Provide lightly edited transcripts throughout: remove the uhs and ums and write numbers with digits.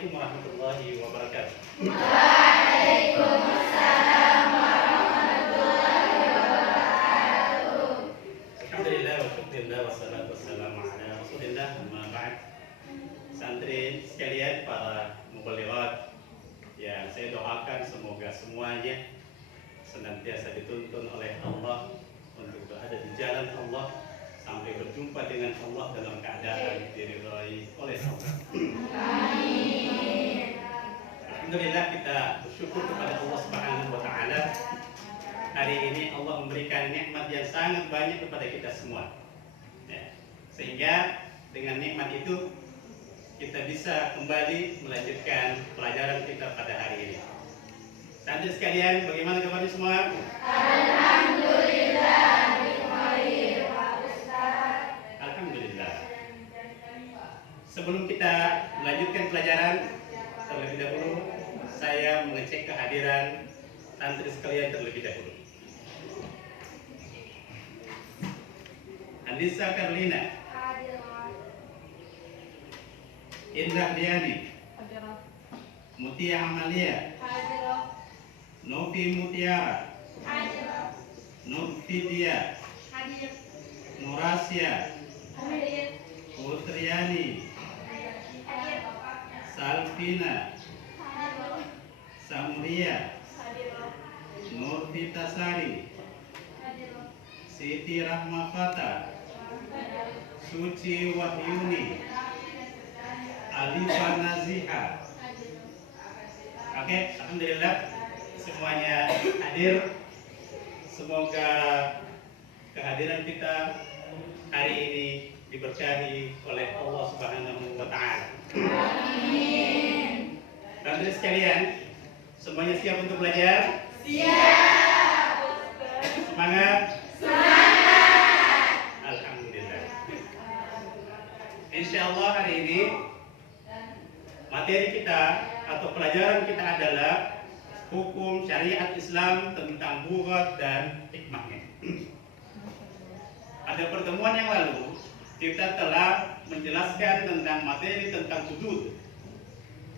Assalamualaikum warahmatullahi wabarakatuh. Waalaikumsalam warahmatullahi wabarakatuh. Alhamdulillah wa syukurillah wassalatu wassalamu ala rasulillah amma ba'd. Santri sekalian, para muballighat, yang saya doakan semoga semuanya senantiasa dituntun oleh Allah untuk berada di jalan Allah sampai berjumpa dengan Allah dalam keadaan diridhai oleh Allah. Amin. Alhamdulillah, kita bersyukur kepada Allah Subhanahu wa taala. Hari ini Allah memberikan nikmat yang sangat banyak kepada kita semua. Ya. Sehingga dengan nikmat itu kita bisa kembali melanjutkan pelajaran kita pada hari ini. Santri sekalian, bagaimana kabarnya semua? Alhamdulillah. Sebelum kita melanjutkan pelajaran, terlebih dahulu saya mengecek kehadiran santri sekalian terlebih dahulu. Andisa Karlina, Indah Diani, Mutia Amalia, Novi Mutiara, Nurfidia, Nurasia, Putriani, Salvina, Samria, Nurfitasari, Siti Rahmafata, Suci Wahyuni, Alifa Naziha. Oke, alhamdulillah semuanya hadir. Semoga kehadiran kita hari ini diberkahi oleh Allah Subhanahu wa taala. Amin. Santri sekalian, semuanya siap untuk belajar? Siap. Semangat? Semangat. Alhamdulillah. Insyaallah hari ini materi kita atau pelajaran kita adalah hukum syariat Islam tentang lughat dan hikmahnya. Pada pertemuan yang lalu kita telah menjelaskan tentang materi tentang hudud,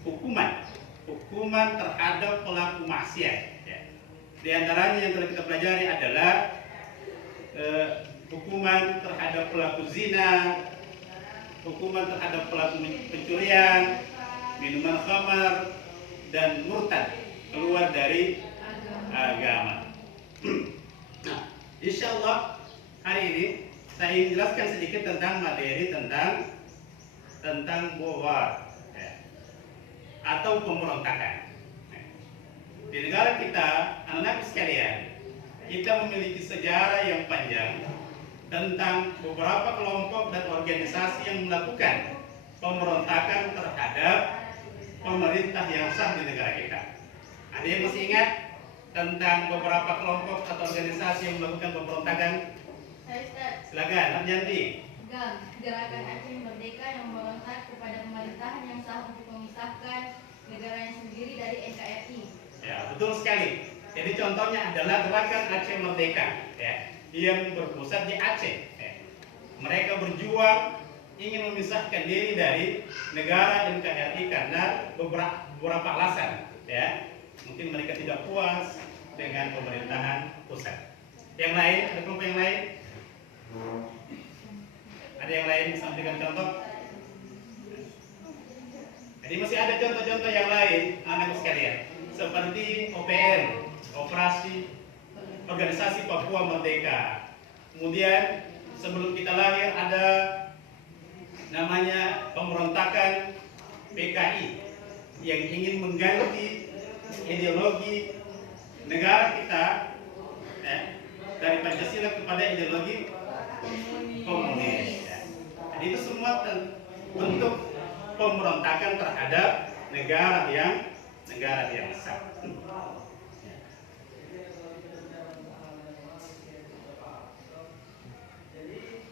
hukuman terhadap pelaku maksiat. Ya. Di antaranya yang telah kita pelajari adalah hukuman terhadap pelaku zina, hukuman terhadap pelaku pencurian, minuman khamar, dan murtad, keluar dari agama. Nah, insya Allah hari ini saya ingin jelaskan sedikit tentang materi tentang bogor, ya, atau pemberontakan. Di negara kita, anak-anak sekalian, kita memiliki sejarah yang panjang tentang beberapa kelompok dan organisasi yang melakukan pemberontakan terhadap pemerintah yang sah di negara kita. Ada yang masih ingat tentang beberapa kelompok atau organisasi yang melakukan pemberontakan? Silakan, Arjanti. Gerakan Aceh Merdeka yang memberontak kepada pemerintahan yang sah untuk memisahkan negaranya sendiri dari NKRI. Ya, betul sekali. Jadi contohnya adalah gerakan Aceh Merdeka, ya, yang berpusat di Aceh. Ya. Mereka berjuang ingin memisahkan diri dari negara NKRI karena beberapa alasan. Ya. Mungkin mereka tidak puas dengan pemerintahan pusat. Yang lain, ada kelompok yang lain? Ada yang lain bisa memberikan contoh? Jadi masih ada contoh-contoh yang lain, anak sekalian, seperti OPM, Organisasi Papua Merdeka. Kemudian sebelum kita lahir ada namanya pemberontakan PKI yang ingin mengganti ideologi negara kita, ya, dari Pancasila kepada ideologi komunis. Ya. Jadi itu semua bentuk pemberontakan terhadap negara yang sah.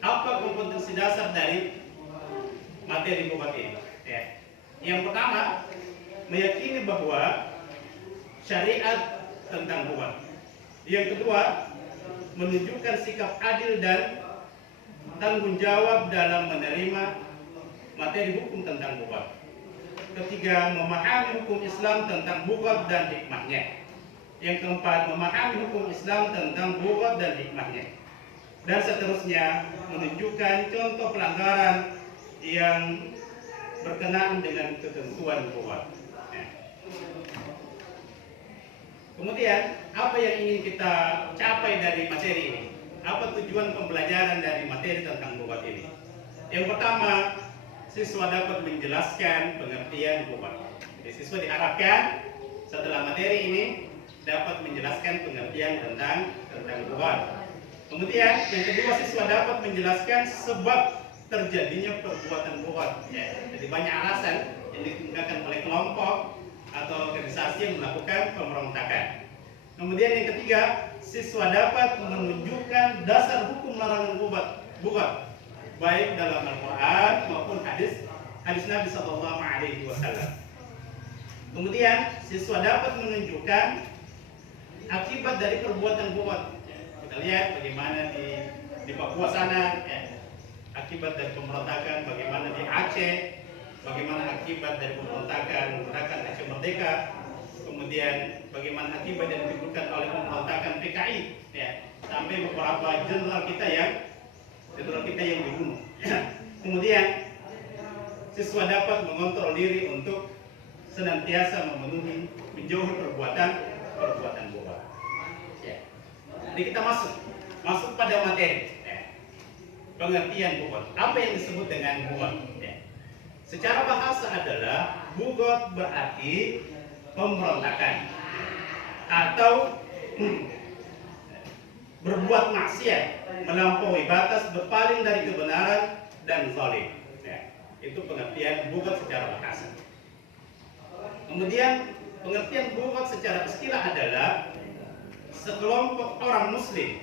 Apa kompetensi dasar dari materi bogor ini? Ya. Yang pertama, meyakini bahwa syariat tentang bogor. Yang kedua, menunjukkan sikap adil dan tanggung jawab dalam menerima materi hukum tentang bogor. ketiga, memahami hukum Islam tentang bughat dan hikmahnya. Yang keempat, memahami hukum Islam tentang bughat dan hikmahnya. Dan seterusnya, menunjukkan contoh pelanggaran yang berkenaan dengan ketentuan bughat. Kemudian, apa yang ingin kita capai dari materi ini? Apa tujuan pembelajaran dari materi tentang bughat ini? Yang pertama, siswa dapat menjelaskan pengertian bughat. Jadi siswa diharapkan setelah materi ini dapat menjelaskan pengertian tentang bughat. Kemudian yang kedua, siswa dapat menjelaskan sebab terjadinya perbuatan bughat. Jadi banyak alasan yang dikemukakan oleh kelompok atau organisasi yang melakukan pemberontakan. Kemudian yang ketiga, siswa dapat menunjukkan dasar hukum larangan bughat, baik dalam Al-Quran maupun hadis Nabi SAW. Kemudian siswa dapat menunjukkan akibat dari perbuatan bughat. Kita lihat bagaimana di Papua sana, akibat dari pemberontakan, bagaimana di Aceh, bagaimana akibat dari pemberontakan gerakan Aceh Merdeka, kemudian bagaimana akibat yang ditimbulkan oleh pemberontakan PKI, sampai beberapa jenderal kita yang dibunuh. Kemudian siswa dapat mengontrol diri untuk senantiasa menjauhi perbuatan bughat. Jadi kita masuk pada materi. Pengertian bughat. Apa yang disebut dengan bughat? Secara bahasa adalah bughat berarti pemberontakan atau berbuat maksiat, melampaui batas, berpaling dari kebenaran dan zalim. Itu pengertian bughat secara bahasa. Kemudian pengertian bughat secara istilah adalah sekelompok orang muslim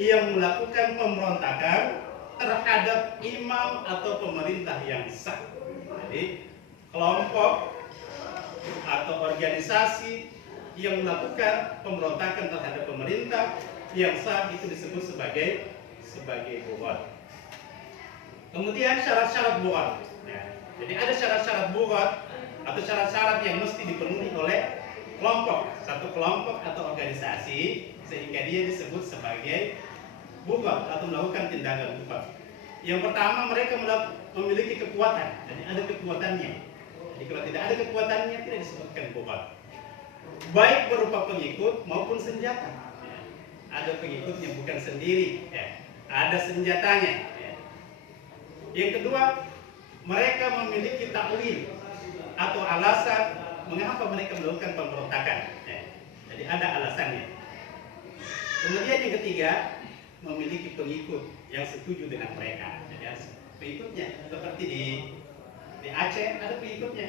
yang melakukan pemberontakan terhadap imam atau pemerintah yang sah. Jadi kelompok atau organisasi yang melakukan pemberontakan terhadap pemerintah yang sah itu disebut sebagai bughat. Kemudian syarat-syarat bughat. Jadi ada syarat-syarat bughat atau syarat-syarat yang mesti dipenuhi oleh satu kelompok atau organisasi sehingga dia disebut sebagai bughat atau melakukan tindakan bughat. Yang pertama, mereka memiliki kekuatan. Jadi ada kekuatannya. Jadi kalau tidak ada kekuatannya tidak disebutkan bughat. Baik berupa pengikut maupun senjata. Ada pengikutnya bukan sendiri. Ada senjatanya. Yang kedua, mereka memiliki takwil atau alasan mengapa mereka melakukan pemberontakan. Jadi ada alasannya. Kemudian yang ketiga, memiliki pengikut yang setuju dengan mereka. Jadi pengikutnya seperti di Aceh ada pengikutnya.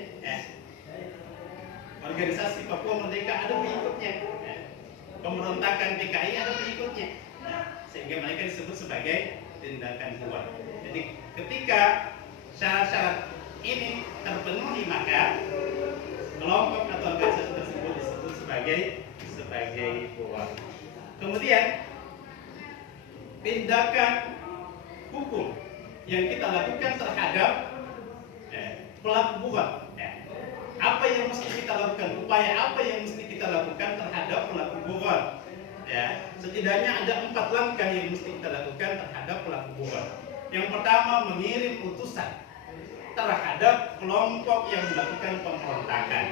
Organisasi Papua Merdeka ada pengikutnya. Pemberontakan PKI ada pengikutnya. Sehingga mereka disebut sebagai tindakan bughat. Jadi ketika syarat-syarat ini terpenuhi maka kelompok atau organisasi tersebut disebut sebagai bughat. Kemudian tindakan hukum yang kita lakukan terhadap pelaku bughat. Apa yang mesti kita lakukan? Upaya apa yang mesti kita lakukan terhadap pelaku bughat? Setidaknya ada 4 langkah yang mesti kita lakukan terhadap pelaku bughat. Yang pertama, mengirim utusan terhadap kelompok yang melakukan pemberontakan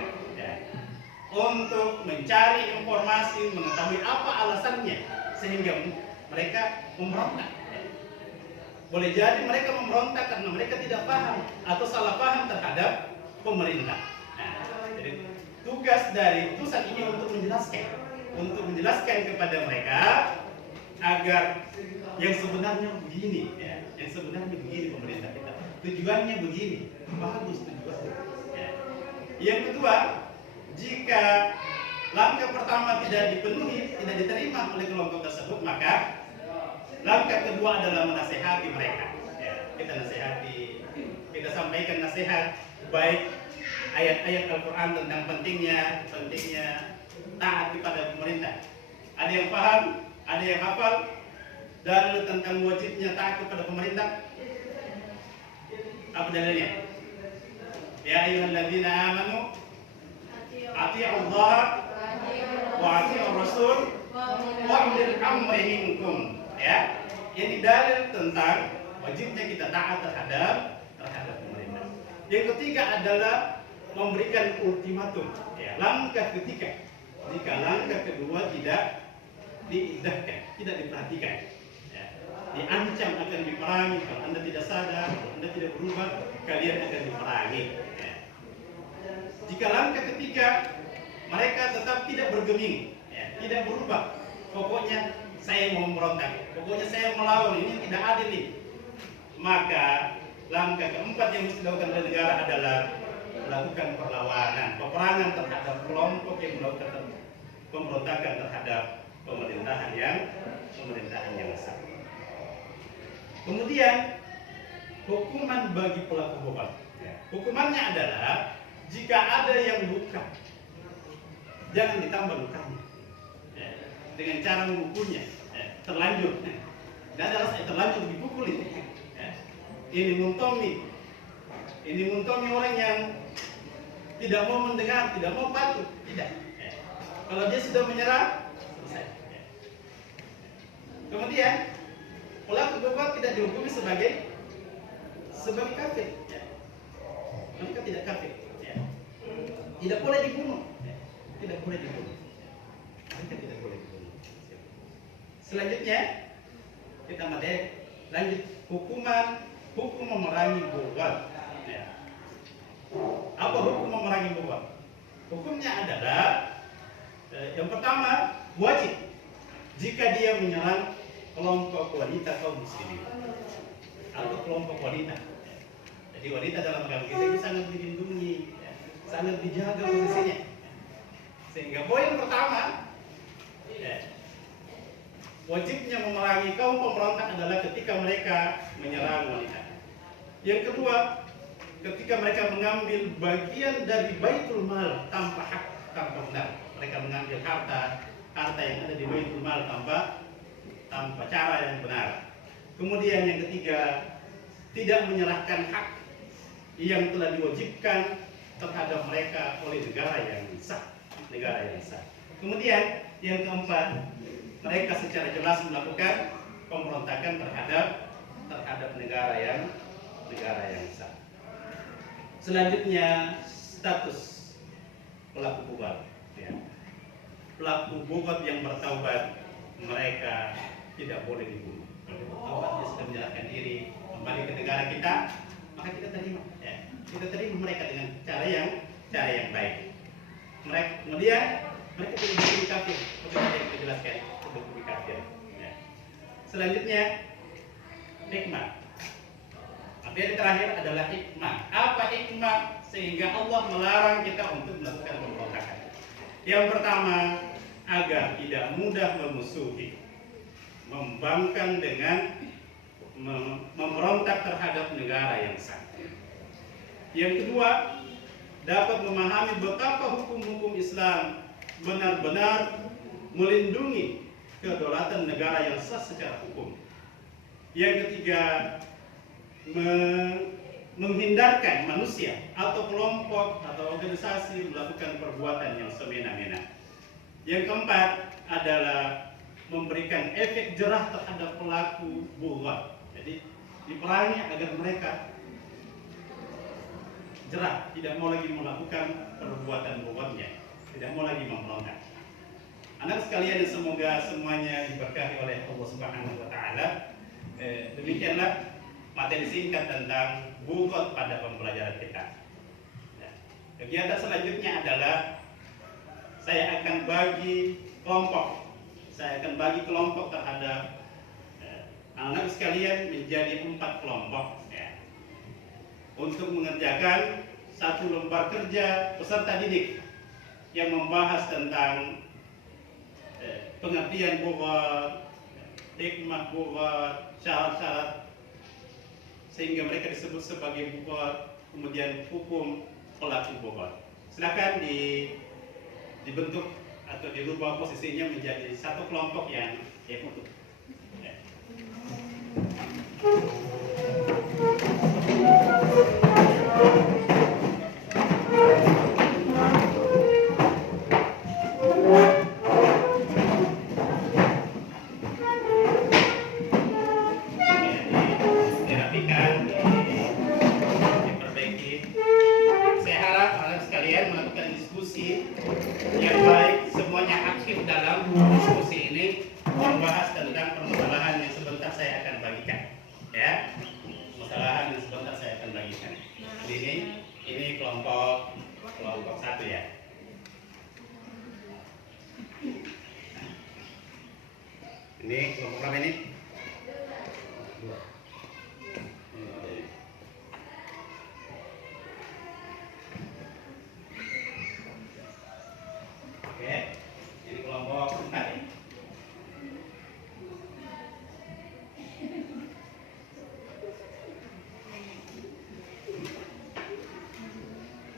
untuk mencari informasi, mengetahui apa alasannya sehingga mereka memberontak. Boleh jadi mereka memberontak karena mereka tidak paham atau salah paham terhadap pemerintah. Jadi tugas dari utusan ini untuk menjelaskan kepada mereka agar yang sebenarnya begini, yang sebenarnya begini pemerintah kita, tujuannya begini, bagus tujuannya. Yang kedua, jika langkah pertama tidak dipenuhi, tidak diterima oleh kelompok tersebut, maka langkah kedua adalah menasehati mereka. Kita nasihati, kita sampaikan nasihat, baik ayat-ayat Al-Quran tentang pentingnya taat kepada pemerintah. Ada yang paham, ada yang hafal dalil tentang wajibnya taat kepada pemerintah. Apa dalilnya? Ya ayyuhalladzina amanu atii'ullah wa atii'ur rasul wa ulil amri minkum. Ya, ini dalil tentang wajibnya kita taat terhadap pemerintah. Yang ketiga adalah memberikan ultimatum. Ya, langkah ketiga. Jika langkah kedua tidak diindahkan, tidak diperhatikan, ya, diancam akan diperangi. Kalau Anda tidak sadar, kalau Anda tidak berubah, kalian akan diperangi. Ya. Jika langkah ketiga mereka tetap tidak bergeming, ya, tidak berubah, pokoknya saya mau memberontak, pokoknya saya melawan, ini tidak adil nih. Maka langkah keempat yang mesti dilakukan oleh negara adalah melakukan perlawanan, peperangan terhadap kelompok yang melakukan pemberontakan terhadap pemerintahan yang sah. Kemudian hukuman bagi pelaku bogor. Hukumannya adalah jika ada yang luka, jangan ditambah lukanya, ya, dengan cara memukulnya, ya, terlanjur. Dan adalah saya terlanjur dipukul ini. Ya. Ini muntomi orang yang tidak mau mendengar, tidak mau patuh, tidak. Ya. Kalau dia sudah menyerah, selesai. Ya. Kemudian pelaku bogor tidak dihukumi sebagai kafir. Ya. Mereka tidak kafir. Ya. Tidak boleh dibunuh. Ya. Tidak boleh dibunuh. Mereka tidak boleh dibunuh. Selanjutnya kita lanjut hukum memerangi bogor. Ya. Apa hukum memerangi bogor? Hukumnya adalah yang pertama, wajib jika dia menyerang kelompok wanita kaum muslimin atau kelompok wanita. Jadi wanita dalam agama kita itu sangat dilindungi, ya, sangat dijaga posisinya. Sehingga poin pertama, ya, wajibnya memerangi kaum pemberontak adalah ketika mereka menyerang wanita. Yang kedua, ketika mereka mengambil bagian dari baitul mal tanpa hak, tanpa benar. Mereka mengambil harta yang ada di baitul mal tanpa cara yang benar. Kemudian yang ketiga, tidak menyerahkan hak yang telah diwajibkan terhadap mereka oleh negara yang sah. Kemudian yang keempat, mereka secara jelas melakukan pemberontakan terhadap negara yang sah. Selanjutnya status pelaku bogor. Ya. Pelaku bogor yang bertaubat, mereka tidak boleh dibunuh. Kalau bertaubat dia sudah menyerahkan diri kembali ke negara kita, maka kita terima. Ya. Kita terima mereka dengan cara yang baik. Kemudian mereka tidak dihukumi kafir. Seperti yang kita jelaskan, dihukumi kafir. Ya. Selanjutnya hikmah. Yang terakhir adalah hikmah. Apa hikmah sehingga Allah melarang kita untuk melakukan pemberontakan? Yang pertama, agar tidak mudah memusuhi, membangkang dengan memberontak terhadap negara yang sah. Yang kedua, dapat memahami betapa hukum-hukum Islam benar-benar melindungi kedaulatan negara yang sah secara hukum. Yang ketiga, menghindarkan manusia atau kelompok atau organisasi melakukan perbuatan yang semena-mena. Yang keempat adalah memberikan efek jerah terhadap pelaku bogor. Jadi diperangi agar mereka jerah, tidak mau lagi melakukan perbuatan bogornya, tidak mau lagi memberontak. Anak sekalian, semoga semuanya diberkahi oleh Allah Subhanahu wa taala. Demikianlah materi singkat tentang bogor pada pembelajaran kita. Kegiatan selanjutnya adalah saya akan bagi kelompok terhadap anak sekalian menjadi 4 kelompok, ya, untuk mengerjakan satu lembar kerja peserta didik yang membahas tentang pengertian bogor, hikmah bogor, syarat-syarat sehingga mereka disebut sebagai bogor, kemudian hukum pelaku bogor. Silakan dibentuk atau dirubah posisinya menjadi satu kelompok yang utuh. Ya. kelompok satu ya. Ini kelompok berapa ini? Oke, ini kelompok 4 ya.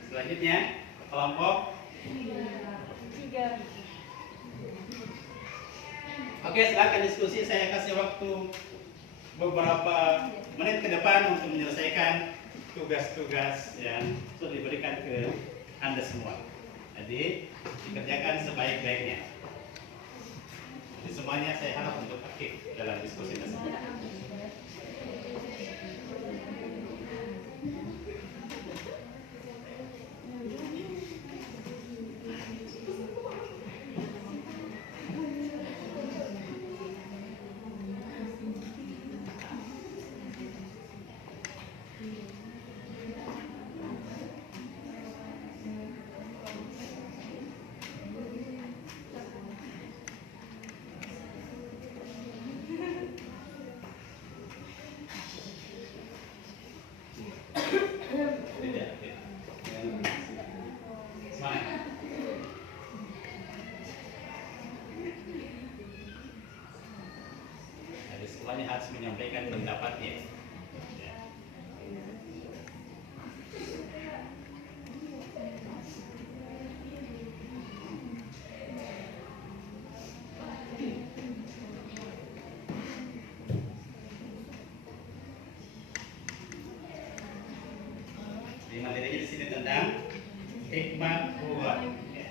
Selanjutnya kelompok 3. Oke, silakan diskusi. Saya kasih waktu beberapa menit ke depan untuk menyelesaikan tugas-tugas yang sudah diberikan ke Anda semua. Jadi dikerjakan sebaik-baiknya. Jadi semuanya saya harap untuk aktif dalam diskusi tersebut. Semangat. Jadi semuanya harus menyampaikan pendapatnya. Ya. Jadi materinya di sini tentang hikmah buah. Ya.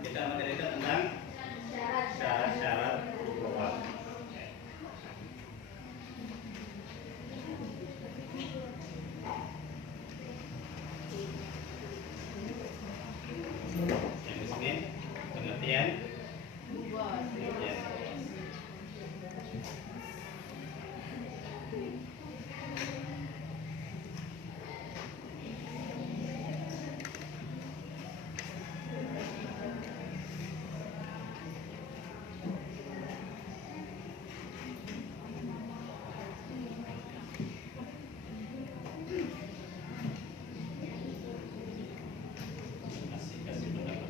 Kita materi kita tentang syarat-syarat buah. Ya. Yang di sini pengertian. Ya. Kasih pendapat.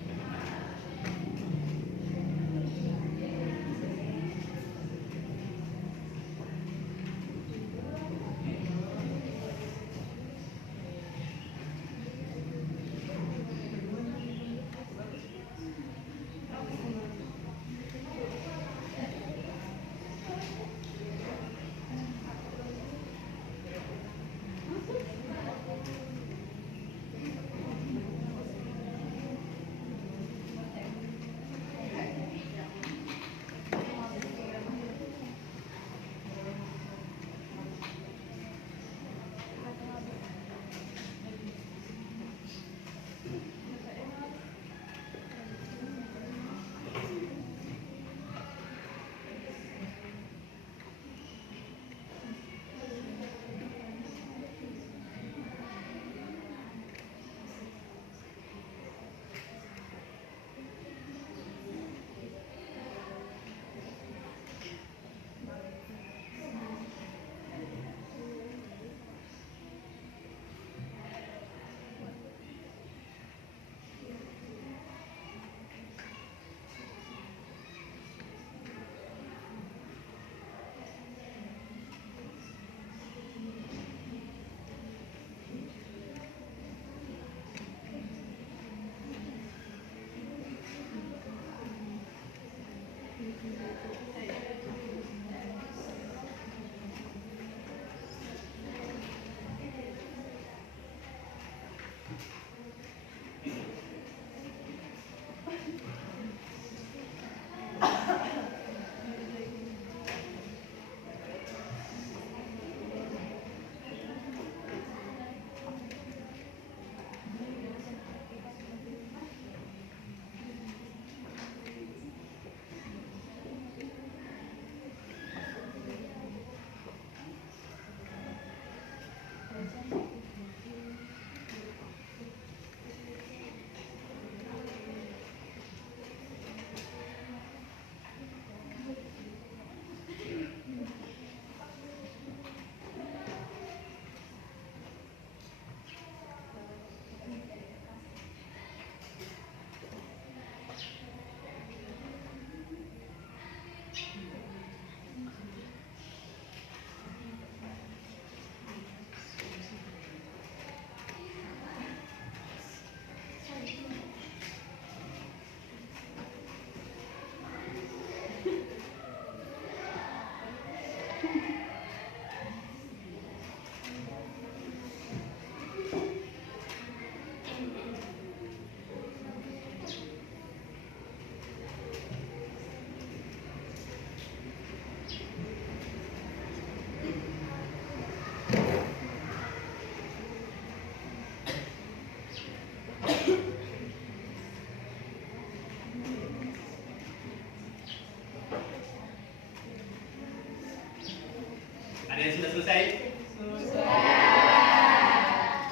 Ada yang sudah selesai?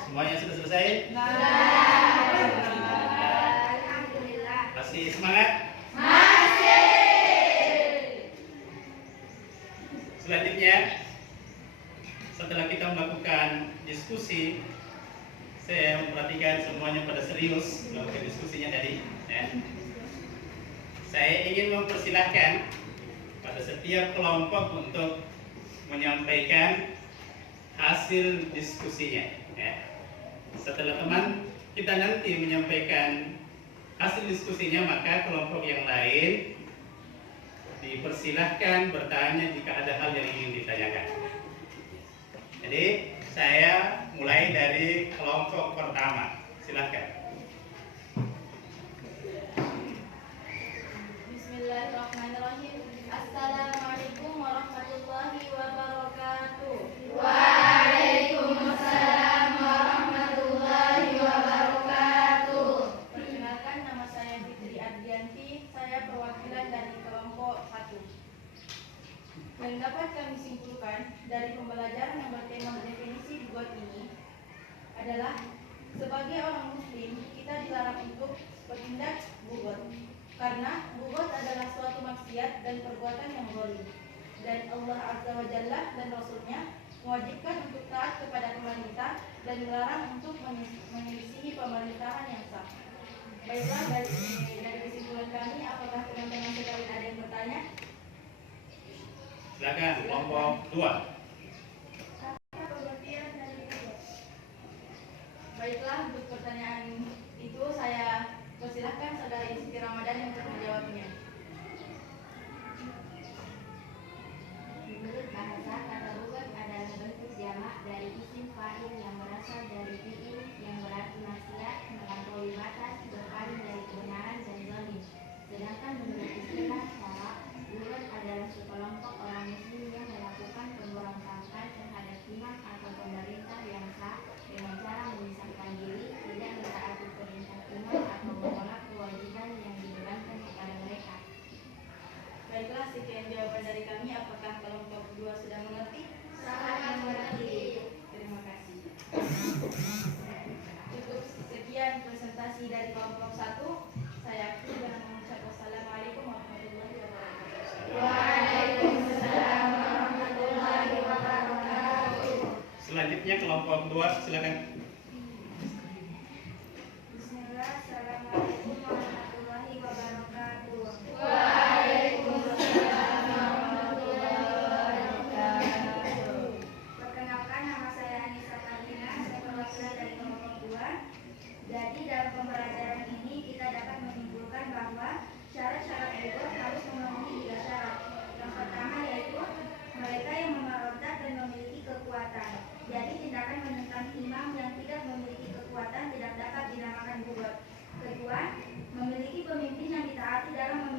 Semuanya sudah selesai? Alhamdulillah. Masih semangat? Selanjutnya, setelah kita melakukan diskusi, saya memperhatikan semuanya pada serius melakukan diskusinya tadi. Ya. Saya ingin mempersilahkan pada setiap kelompok untuk menyampaikan hasil diskusinya. Ya. Setelah teman kita nanti menyampaikan hasil diskusinya, maka kelompok yang lain dipersilahkan bertanya jika ada hal yang ingin ditanyakan. Jadi saya mulai dari kelompok pertama. Silahkan. Bismillahirrahmanirrahim. Assalamualaikum warahmatullahi wabarakatuh. Waalaikumsalam warahmatullahi wabarakatuh. Perkenalkan, nama saya Fitri Ardianti. Saya perwakilan dari kelompok 1. Yang dapat kami simpulkan dari pembelajaran yang bertema definisi bugot ini adalah sebagai orang muslim kita dilarang untuk bertindak bugot, karena bugot adalah suatu maksiat dan perbuatan yang zalim, dan Allah Azza wa Jalla dan Rasulnya mewajibkan untuk taat kepada pemerintah dan melarang untuk menyelisihi pemerintahan yang sah. Baiklah, dari kesimpulan kami, apakah teman-teman sekalian ada yang bertanya? Silakan kelompok 2. Baiklah, untuk pertanyaan itu saya persilahkan saudara Siti Ramadan untuk menjawabnya. Menurut bahasa, kata bugot adalah bentuk jamak dari isim fa'il yang berasal dari fi'il yang berarti maksiat, melampaui batas, berpaling dari kebenaran dan zalim. Sedangkan menurut istilah syara', bugot adalah sekelompok orang muslim yang melakukan pemberontakan terhadap imam atau pemerintah yang sah dengan cara memisahkan diri, tidak mentaati perintah imam atau menolak kewajiban yang dibebankan kepada mereka. Baiklah, sekian jawaban dari kami. Apakah kelompok 2 sudah mengerti? Sangat mengerti. Terima kasih. Cukup sekian presentasi dari kelompok 1. Saya akhiri dengan mengucap wassalamualaikum warahmatullahi wabarakatuh. Waalaikumsalam warahmatullahi wabarakatuh. Selanjutnya kelompok 2, silakan. Bismillah, assalamualaikum warahmatullahi wabarakatuh. Waalaikumsalam warahmatullahi wabarakatuh. Perkenalkan, nama saya Anissa Karina, saya perwakilan dari kelompok 2. Jadi dalam pembelajaran ini kita dapat menyimpulkan bahwa syarat-syarat bugot harus memenuhi 3 syarat. Yang pertama yaitu mereka yang memberontak dan memiliki kekuatan. Jadi tindakan menentang imam yang tidak memiliki kekuatan tidak dapat dinamakan bugot. Kedua, memiliki pemimpin yang ditaati dalam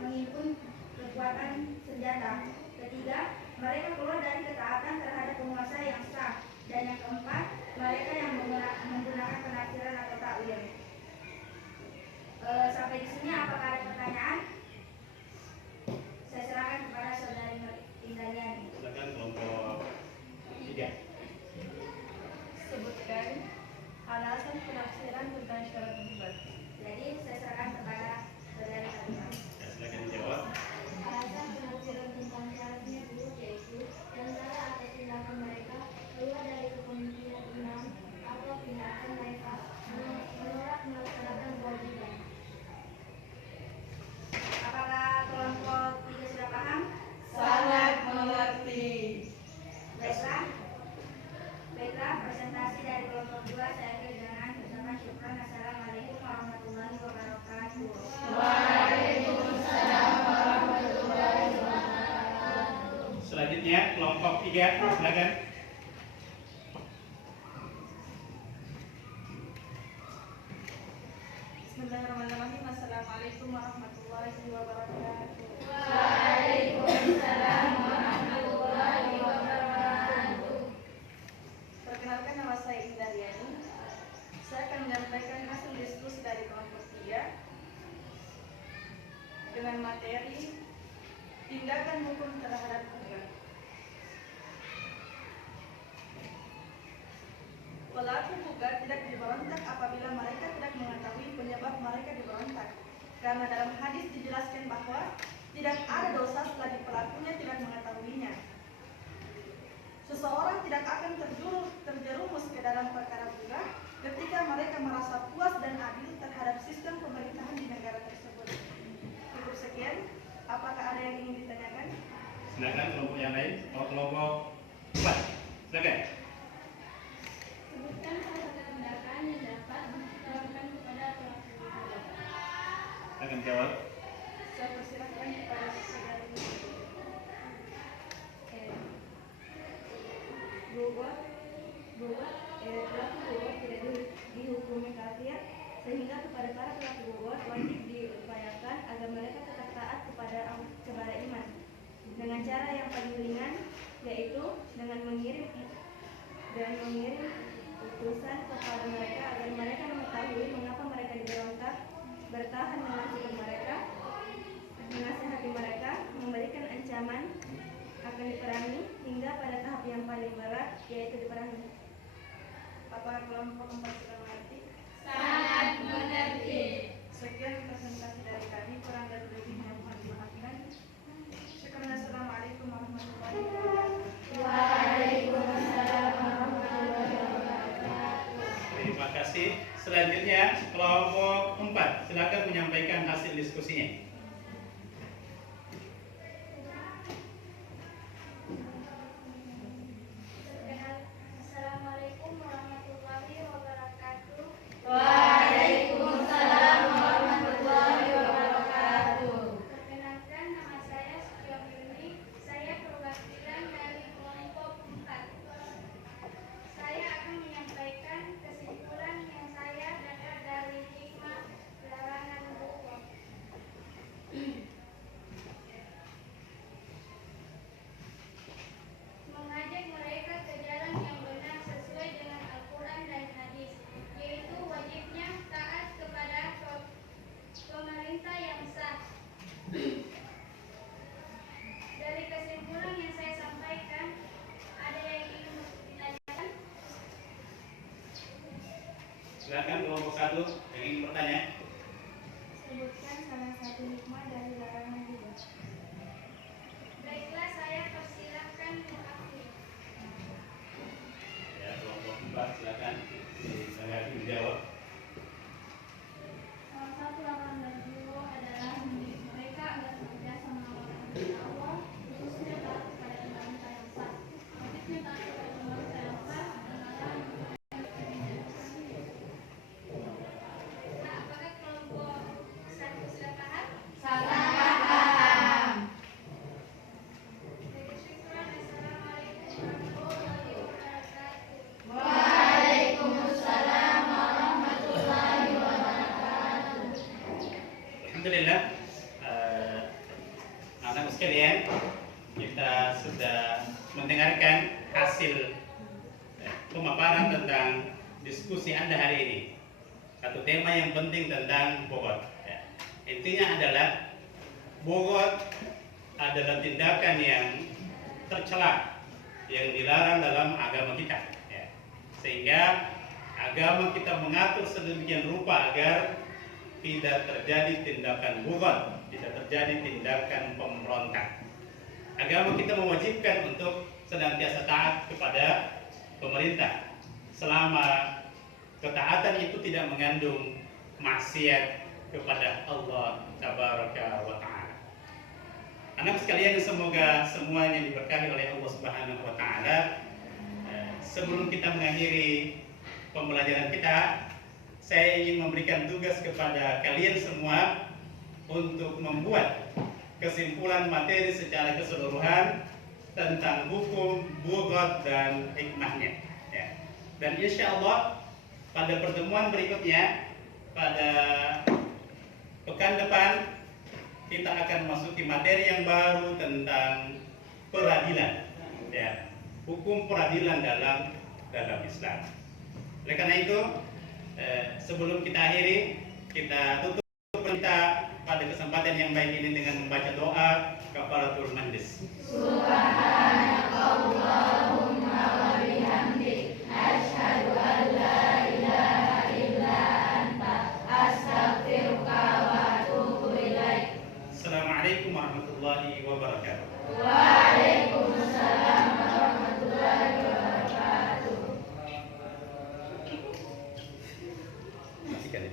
menghimpun kekuatan senjata. Ketiga, mereka keluar dari ketaatan terhadap penguasa yang sah. Dan yang keempat, mereka yang menggunakan penafsiran atau takwil. Sampai di sini apakah ada pertanyaan? Saya serahkan kepada saudari Indaliani. Silakan kelompok 3. Sebutkan alasan penafsiran tentang syarat bugot. Jadi saya serahkan kepada saudari Fatimah. Ya, silakan dijawab. Alasan penafsiran tentang syaratnya bugot yaitu antara atas tindakan mereka keluar dari kepemimpinan imam atau tindakan mereka menolak melaksanakan kewajiban. Apakah kelompok 3 sudah paham? Sangat mengerti. Baiklah, presentasi dari kelompok 2 saya akhiri dengan ucapan syukran. Assalamualaikum warahmatullahi wabarakatuh. Waalaikumsalam warahmatullahi wabarakatuh. Selanjutnya kelompok 3, silakan. Bismillahirrahmanirrahim. Assalamualaikum warahmatullahi wabarakatuh. Waalaikumsalam warahmatullahi wabarakatuh. Perkenalkan, nama saya Indariani. Saya akan menyampaikan hasil diskusi dari kelompok 3 dengan materi tindakan hukum terhadap bugot. Pelaku gugat tidak diberontak apabila mereka tidak mengetahui penyebab mereka diberontak. Karena dalam hadis dijelaskan bahwa tidak ada dosa selagi pelakunya tidak mengetahuinya. Seseorang tidak akan terjerumus ke dalam perkara gugat ketika mereka merasa puas dan adil terhadap sistem pemerintahan di negara tersebut. Cukup sekian. Apakah ada yang ingin ditanyakan? Silakan kelompok yang lain. Kelompok 4. Silakan. Sebutkan salah satu tindakan yang dapat dilakukan kepada pelaku gugat. Silakan jawab. Saya persilahkan kepada saudara Pelaku gugat tidak dihukumi kafir, sehingga kepada para pelaku gugat wajib diupayakan agar mereka tetap taat kepada iman dengan cara yang paling ringan, yaitu dengan mengirim utusan kepada mereka agar mereka mengetahui mengapa mereka diberontak, bertahan dengan sikap mereka, menasihati mereka, memberikan ancaman akan diperangi hingga pada tahap yang paling berat, yaitu diperangi. Apakah kelompok 4 sudah mengerti? Sangat mengerti. Sekian presentasi dari kami, kurang dan lebihnya mohon dimaafkan. Syukurnya. Assalamualaikum warahmatullahi wabarakatuh. Waalaikumsalam warahmatullahi wabarakatuh. Terima kasih. Selanjutnya kelompok 4. Silakan menyampaikan hasil diskusinya. Assalamualaikum warahmatullahi wabarakatuh. Waalaikumsalam warahmatullahi wabarakatuh. Perkenalkan, nama saya Setiawati. Saya perwakilan dari kelompok 4. Saya akan menyampaikan kesimpulan yang saya dapat dari hikmah larangan bohong. Mengajak mereka ke jalan yang benar sesuai dengan Al-Quran dan hadis, yaitu wajibnya taat kepada pemerintah yang sah. Dari kesimpulan yang saya sampaikan, ada yang ingin ditanyakan? Silakan kelompok 1 yang ingin bertanya. Sebutkan salah satu hikmah dari larangan gugat. Baiklah, saya persilahkan mengakui. Ya, kelompok 4 silakan. Saya menjawab. Salah satu larangan dari gugat adalah mendidik mereka agar senantiasa mengamalkan Allah, khususnya taat kepada pemerintah yang sah. Wajibnya taat kepada pemerintah yang sah adalah Apakah kelompok 1 sudah paham? Sangat paham. Assalamualaikum warahmatullahi wabarakatuh. Waalaikumsalam warahmatullahi wabarakatuh. Alhamdulillah, anak-anak sekalian, kita sudah mendengarkan hasil pemaparan tentang diskusi Anda hari ini. Satu tema yang penting tentang bogot. Ya. Intinya adalah bogot adalah tindakan yang tercela, yang dilarang dalam agama kita. Ya. Sehingga agama kita mengatur sedemikian rupa agar tidak terjadi tindakan bogot, tidak terjadi tindakan pemberontak. Agama kita mewajibkan untuk senantiasa taat kepada pemerintah selama ketaatan itu tidak mengandung maksiat kepada Allah Tabaraka wa Ta'ala. Anak sekalian, semoga semuanya diberkahi oleh Allah Subhanahu wa Ta'ala. Sebelum kita mengakhiri pembelajaran kita, saya ingin memberikan tugas kepada kalian semua untuk membuat kesimpulan materi secara keseluruhan tentang hukum bogot dan hikmahnya. Ya. Dan insya Allah pada pertemuan berikutnya, pada pekan depan, kita akan memasuki materi yang baru tentang peradilan, ya, hukum peradilan dalam Islam. Oleh karena itu, sebelum kita akhiri, kita tutup kita pada kesempatan yang baik ini dengan membaca doa kafaratul majlis. Subhanakallahumma wa bihamdik, asyhadu an Wassalamualaikum warahmatullahi wabarakatuh. Waalaikumsalam warahmatullahi wabarakatuh. Masih kan?